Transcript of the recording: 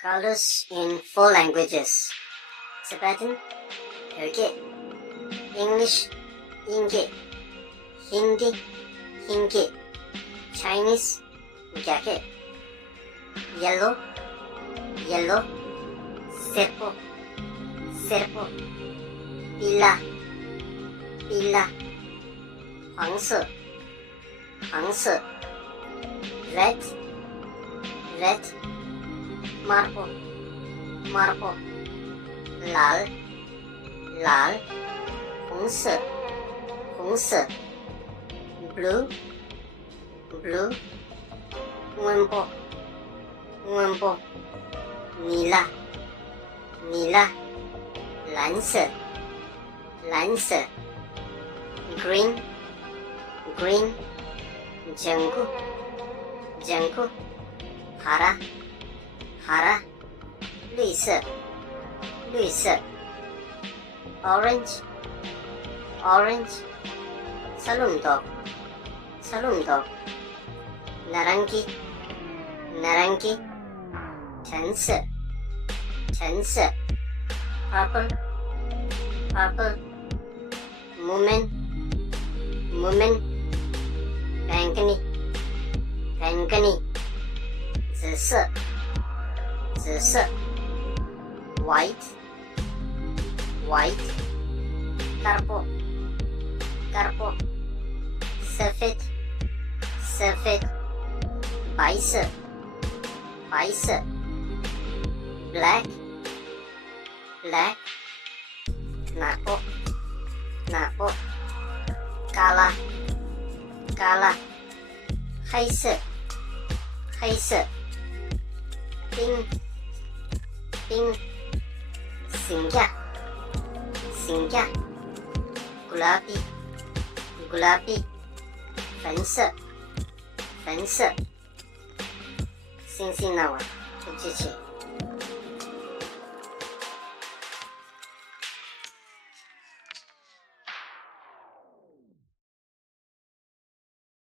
Colors in 4 languages. Tibetan, Turkic, English, Ingit, Hindi, Hingit, Chinese, Gakit. Yellow, yellow, serpo, serpo, pila, pila, 黄色，黄色 red, red, marpo, marpo, 蓝，蓝 红色，红色 blue, blue, nguempo, nguempo, 尼拉，尼拉 蓝色，蓝色 green, green, janggu, janggu, hara, hara, 绿色，绿色 orange, orange, salundog, salundog, narangi, narangi, 橙色，橙色 purple, purple, mumen, mumen, bangani, bangani, 紫色，紫色 white, white, karpo, karpo, safed, safed, 白色，白色 black, black, napo, napo, kala, kala, 黑色，黑色 冰，冰 singa, singa, gulabi, gulabi, 粉色，粉色 星星那碗不支持。